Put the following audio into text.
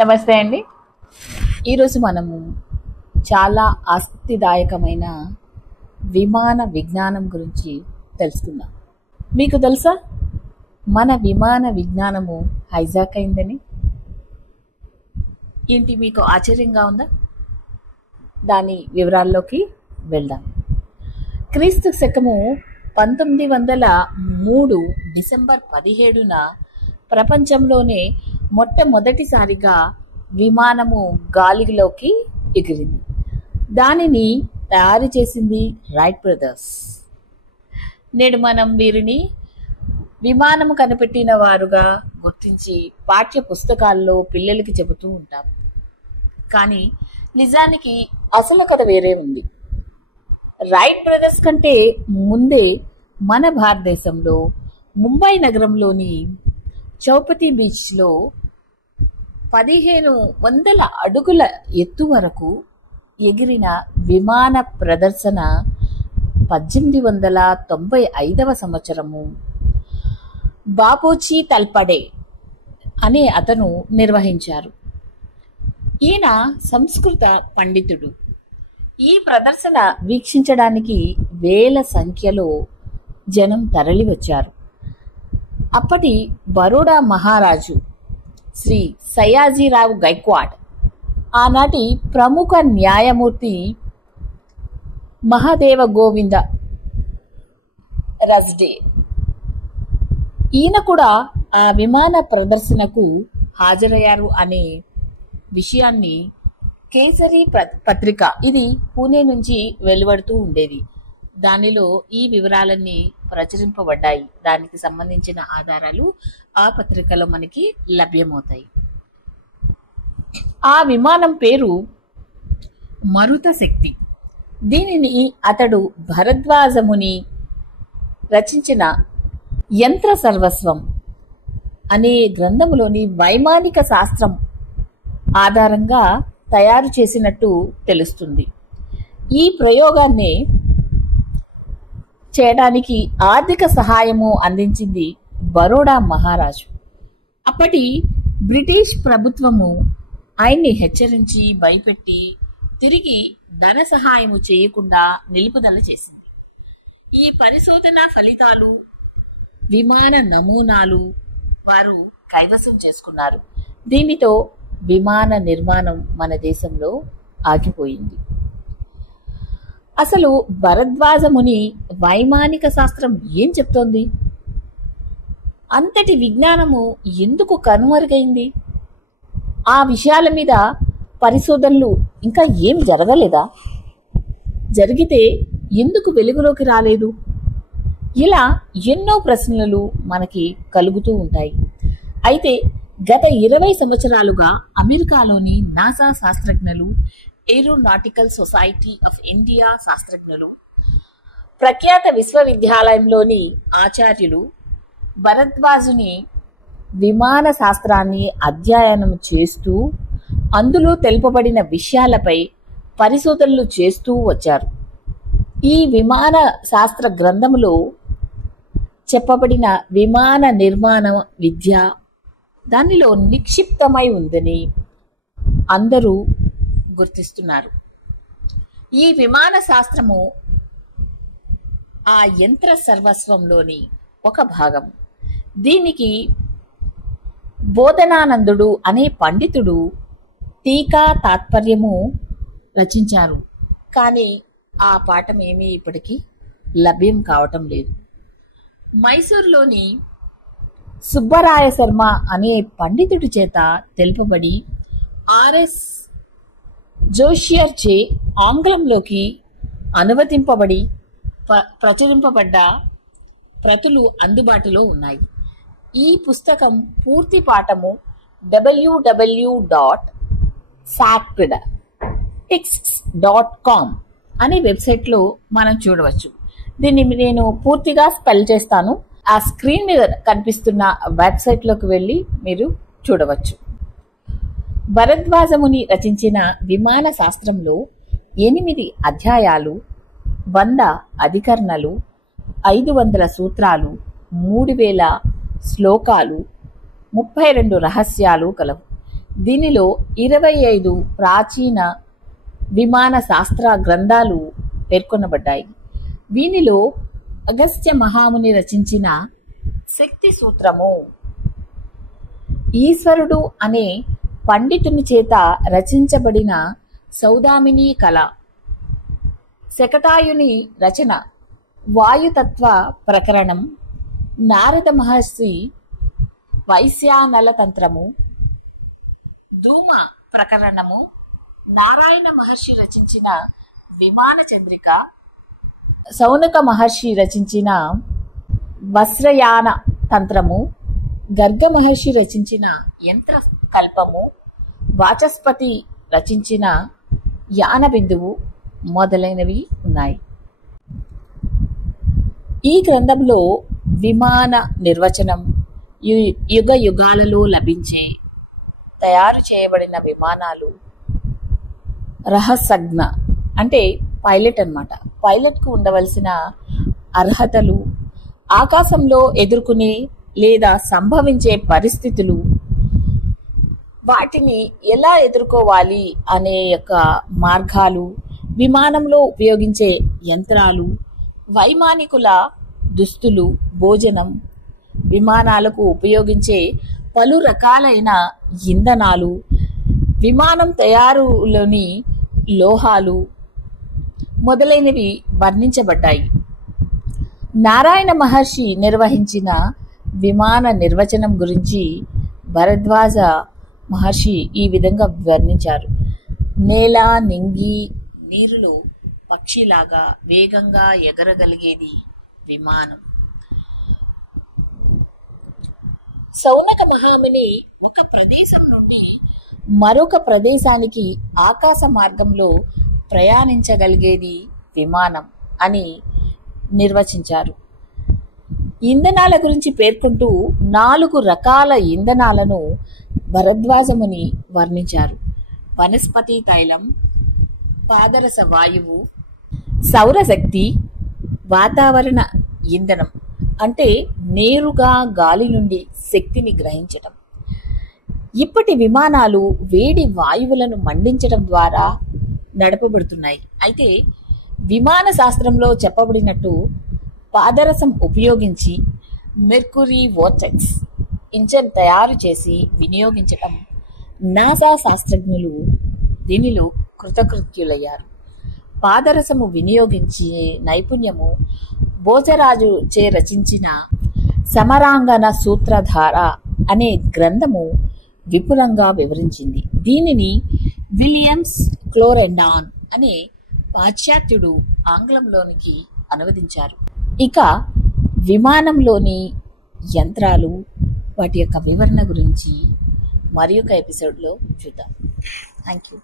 నమస్తే అండి. ఈరోజు మనము చాలా ఆసక్తిదాయకమైన విమాన విజ్ఞానం గురించి తెలుసుకుందాం. మీకు తెలుసా మన విమాన విజ్ఞానము హైజాక్ అయిందని? ఏంటి మీకు ఆశ్చర్యంగా ఉందా? దాని వివరాల్లోకి వెళ్దాం. క్రీస్తు శకము 1903 డిసెంబర్ 17న ప్రపంచంలోనే మొట్టమొదటిసారిగా విమానము గాలిలోకి ఎగిరింది. దానిని తయారు చేసింది రైట్ బ్రదర్స్. నేడు మనం వీరిని విమానము కనిపెట్టిన వారుగా గుర్తించి పాఠ్య పుస్తకాల్లో పిల్లలకి చెబుతూ ఉంటాం. కానీ నిజానికి అసలు కథ వేరే ఉంది. రైట్ బ్రదర్స్ కంటే ముందే మన భారతదేశంలో ముంబై నగరంలోని చౌపతి బీచ్లో 1500 అడుగుల ఎత్తు వరకు ఎగిరిన విమాన ప్రదర్శన 1895వ సంవత్సరము బాపూజీ తల్పడే అనే అతను నిర్వహించారు. ఈయన సంస్కృత పండితుడు. ఈ ప్రదర్శన వీక్షించడానికి వేల సంఖ్యలో జనం తరలి వచ్చారు. అప్పటి బరోడా మహారాజు శ్రీ సయాజీరావు గైక్వాడ్, ఆనాటి ప్రముఖ న్యాయమూర్తి మహాదేవ గోవింద రజ్డే, ఈయన కూడా ఆ విమాన ప్రదర్శనకు హాజరయ్యారు అనే విషయాన్ని కేసరి పత్రిక, ఇది పూణే నుంచి వెలువడుతూ ఉండేది, దానిలో ఈ వివరాలన్నీ ప్రచురింపబడ్డాయి. దానికి సంబంధించిన ఆధారాలు ఆ పత్రికలో మనకి లభ్యమవుతాయి. ఆ విమానం పేరు మరుత శక్తి. దీనిని అతడు భరద్వాజముని రచించిన యంత్ర సర్వస్వం అనే గ్రంథములోని వైమానిక శాస్త్రం ఆధారంగా తయారు చేసినట్టు తెలుస్తుంది. ఈ ప్రయోగాన్ని చేయడానికి ఆర్థిక సహాయము అందించింది బరోడా మహారాజు. అప్పటి బ్రిటిష్ ప్రభుత్వము ఆయన్ని హెచ్చరించి భయపెట్టి తిరిగి ధన సహాయము చేయకుండా నిలుపుదల చేసింది. ఈ పరిశోధన ఫలితాలు, విమాన నమూనాలు వారు కైవసం చేసుకున్నారు. దీనితో విమాన నిర్మాణం మన దేశంలో ఆగిపోయింది. అసలు భరద్వాజముని వైమానిక శాస్త్రం ఏం చెప్తోంది? అంతటి విజ్ఞానము ఎందుకు కనుమరుగైంది? ఆ విషయాల మీద పరిశోధనలు ఇంకా ఏం జరగలేదా? జరిగితే ఎందుకు వెలుగులోకి రాలేదు? ఇలా ఎన్నో ప్రశ్నలు మనకి కలుగుతూ ఉంటాయి. అయితే గత 20 సంవత్సరాలుగా అమెరికాలోని నాసా శాస్త్రజ్ఞులు, ఏరోనాటికల్ సొసైటీ ఆఫ్ ఇండియా శాస్త్రజ్ఞులు, ప్రఖ్యాత విశ్వవిద్యాలయంలోని ఆచార్యులు భరద్వాజుని విమాన శాస్త్రాన్ని అధ్యయనం చేస్తూ అందులో తెలుపబడిన విషయాలపై పరిశోధనలు చేస్తూ వచ్చారు. ఈ విమాన శాస్త్ర గ్రంథములో చెప్పబడిన విమాన నిర్మాణ విద్య దానిలో నిక్షిప్తమై ఉందని అందరూ గుర్తిస్తున్నారు. ఈ విమాన శాస్త్రము ఆ యంత్ర సర్వస్వంలోని ఒక భాగం. దీనికి బోధనానందుడు అనే పండితుడు టీకా తాత్పర్యము రచించారు. కానీ ఆ పాఠం ఏమీ ఇప్పటికీ లభ్యం కావటం లేదు. మైసూరులోని సుబ్బరాయ శర్మ అనే పండితుడి చేత తెలుపబడి ఆర్ఎస్ జోషియర్ చే ఆంగ్లంలోకి అనువదింపబడి ప్రచురింపబడ్డ ప్రతులు అందుబాటులో ఉన్నాయి. ఈ పుస్తకం పూర్తి పాఠము www.factx.com అనే వెబ్సైట్లో మనం చూడవచ్చు. దీన్ని నేను పూర్తిగా స్పెల్ చేస్తాను. ఆ స్క్రీన్ మీద కనిపిస్తున్న వెబ్సైట్లోకి వెళ్ళి మీరు చూడవచ్చు. భరద్వాజముని రచించిన విమాన శాస్త్రంలో 8 అధ్యాయాలు, 100 అధికరణలు, 500 సూత్రాలు, 3000 శ్లోకాలు, 32 రహస్యాలు కలవు. దీనిలో 25 ప్రాచీన విమాన శాస్త్ర గ్రంథాలు పేర్కొనబడ్డాయి. వీనిలో అగస్త్య మహాముని రచించిన శక్తి సూత్రము, ఈశ్వరుడు అనే పండితుని చేత రచించబడిన సౌదామిని కళ, శకటాయుని రచన వాయుతత్వ ప్రకరణం, నారద మహర్షి వైశ్యానల తంత్రము, ధూమ ప్రకరణము, నారాయణ మహర్షి రచించిన విమాన చంద్రిక, సౌనక మహర్షి రచించిన వస్త్రయాన తంత్రము, గర్గ మహర్షి రచించిన యంత్ర కల్పము, వాచస్పతి రచించిన యాన బిందువు మొదలైనవి ఉన్నాయి. ఈ గ్రంథంలో విమాన నిర్వచనం, యుగ యుగాలలో లభించే తయారు చేయబడిన విమానాలు, రహస్యజ్ఞ అంటే పైలట్ అన్నమాట, పైలట్కు ఉండవలసిన అర్హతలు, ఆకాశంలో ఎదుర్కొనే లేదా సంభవించే పరిస్థితులు, వాటిని ఎలా ఎదుర్కోవాలి అనే యొక్క మార్గాలు, విమానంలో ఉపయోగించే యంత్రాలు, వైమానికుల దుస్తులు, భోజనం, విమానాలకు ఉపయోగించే పలు రకాలైన ఇంధనాలు, విమానం తయారులోని లోహాలు మొదలైనవి వర్ణించబడ్డాయి. నారాయణ మహర్షి నిర్వహించిన విమాన నిర్వచనం గురించి భరద్వాజ మహర్షి ఈ విధంగా వర్ణించారు. నేల, నింగి, నీరులో పక్షిలాగా వేగంగా ఎగరగలిగేది విమానం. సౌనక మహాముని ఒక ప్రదేశం నుండి మరొక ప్రదేశానికి ఆకాశ మార్గంలో ప్రయాణించగలిగేది విమానం అని నిర్వచించారు. ఇంధనాల గురించి పేర్కొంటూ 4 రకాల ఇంధనాలను భరద్వాజముని వర్ణించారు. వనస్పతి తైలం, పాదరస వాయువు, సౌరశక్తి, వాతావరణ ఇంధనం అంటే నేరుగా గాలి నుండి శక్తిని గ్రహించటం. ఇప్పటి విమానాలు వేడి వాయువులను మండించడం ద్వారా నడపబడుతున్నాయి. అయితే విమాన శాస్త్రంలో చెప్పబడినట్టు పాదరసం ఉపయోగించి మెర్కురీ వోర్టెక్స్ ఇంజన్ తయారు చేసి వినియోగించటం నాసా శాస్త్రజ్ఞులు దీనిలో కృతకృత్యులయ్యారు. పాదరసము వినియోగించే నైపుణ్యము భోజరాజు చే రచించిన సమరాంగన సూత్రధార అనే గ్రంథము విపులంగా వివరించింది. దీనిని విలియమ్స్ క్లోరెండాన్ అనే పాశ్చాత్యుడు ఆంగ్లంలోనికి అనువదించారు. ఇక విమానంలోని యంత్రాలు, వాటి యొక్క వివరణ గురించి మరి ఒక ఎపిసోడ్లో చూద్దాం. Thank you.